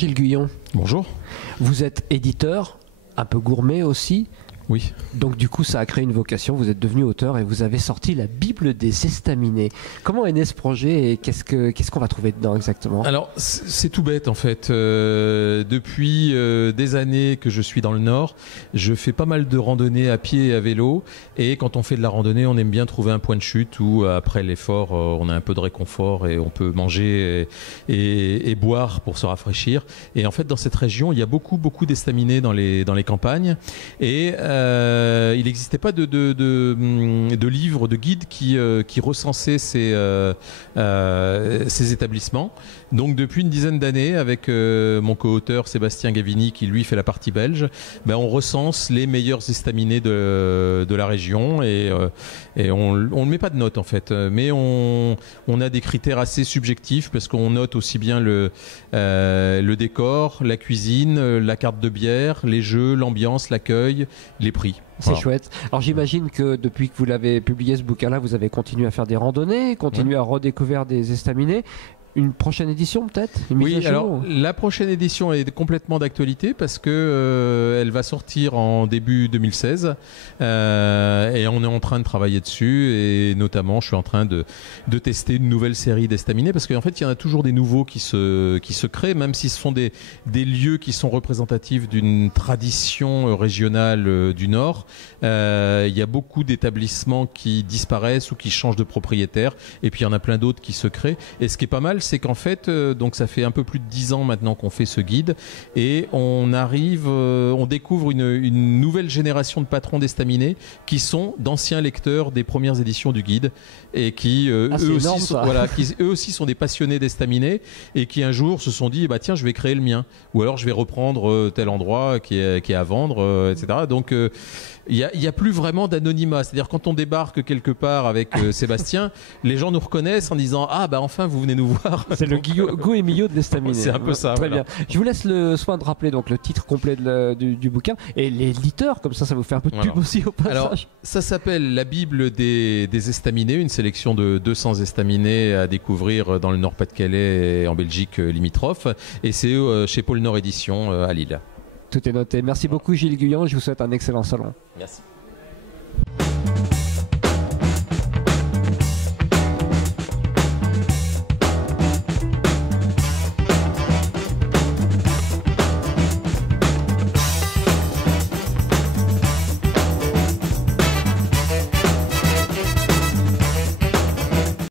Gilles Guyon. Bonjour. Vous êtes éditeur, un peu gourmet aussi. Oui. Donc du coup, ça a créé une vocation, vous êtes devenu auteur et vous avez sorti la Bible des Estaminets. Comment est né ce projet et qu'est-ce qu'on va trouver dedans exactement? Alors, c'est tout bête en fait. Depuis des années que je suis dans le Nord, je fais pas mal de randonnées à pied et à vélo. Et quand on fait de la randonnée, on aime bien trouver un point de chute où après l'effort, on a un peu de réconfort et on peut manger et boire pour se rafraîchir. Et en fait, dans cette région, il y a beaucoup d'estaminets dans les campagnes. Et il n'existait pas de livres, de guides qui recensaient ces établissements. Donc depuis une dizaine d'années, avec mon co-auteur Sébastien Gavini, qui lui fait la partie belge, on recense les meilleurs estaminets de la région et on ne met pas de notes en fait, mais on a des critères assez subjectifs parce qu'on note aussi bien le décor, la cuisine, la carte de bière, les jeux, l'ambiance, l'accueil, les prix. C'est chouette. Alors j'imagine que depuis que vous l'avez publié ce bouquin-là, vous avez continué à faire des randonnées, continué à redécouvrir des estaminets. Une prochaine édition peut-être? Oui, alors la prochaine édition est complètement d'actualité parce que elle va sortir en début 2016 et on est en train de travailler dessus et notamment je suis en train de tester une nouvelle série d'estaminets parce qu'en fait il y en a toujours des nouveaux qui se créent, même si ce sont des lieux qui sont représentatifs d'une tradition régionale du Nord. Il y a beaucoup d'établissements qui disparaissent ou qui changent de propriétaire et puis il y en a plein d'autres qui se créent. Et ce qui est pas mal, c'est qu'en fait, donc ça fait un peu plus de 10 ans maintenant qu'on fait ce guide et on découvre une nouvelle génération de patrons d'estaminets qui sont d'anciens lecteurs des premières éditions du guide et qui eux aussi sont des passionnés d'estaminets et qui un jour se sont dit tiens, je vais créer le mien ou alors je vais reprendre tel endroit qui est à vendre, etc. Donc il y a plus vraiment d'anonymat, c'est-à-dire quand on débarque quelque part avec Sébastien, les gens nous reconnaissent en disant enfin vous venez nous voir. C'est le Go Emilio de l'estaminet. C'est un peu ça. Très bien. Je vous laisse le soin de rappeler donc le titre complet du bouquin et l'éditeur, comme ça vous fait un peu de pub aussi au passage. Alors ça s'appelle La Bible des Estaminets, une sélection de 200 estaminets à découvrir dans le Nord-Pas-de-Calais et en Belgique limitrophe, et c'est chez Pôle Nord Édition à Lille. Tout est noté. Merci beaucoup Gilles Guyon, je vous souhaite un excellent salon. Merci.